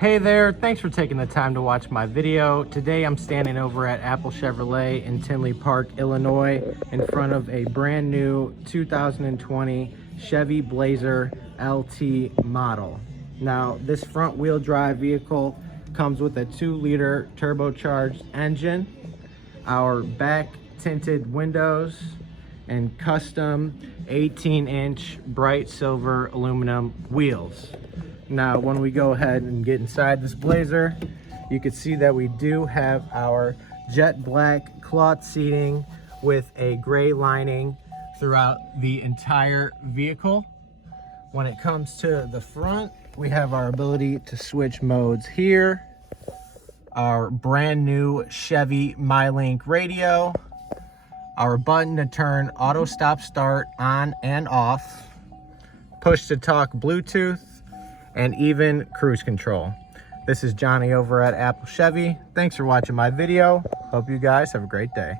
Hey there, thanks for taking the time to watch my video. Today I'm standing over at Apple Chevrolet in Tinley Park, Illinois, in front of a brand new 2020 Chevy Blazer LT model. Now, this front wheel drive vehicle comes with a 2-liter turbocharged engine, our back tinted windows, and custom 18-inch bright silver aluminum wheels. Now, when we go ahead and get inside this Blazer, you can see that we do have our jet black cloth seating with a gray lining throughout the entire vehicle. When it comes to the front, we have our ability to switch modes here, our brand new Chevy MyLink radio, our button to turn auto stop start on and off, push to talk Bluetooth, and even cruise control. This is Johnny over at Apple Chevy. Thanks for watching my video. Hope you guys have a great day.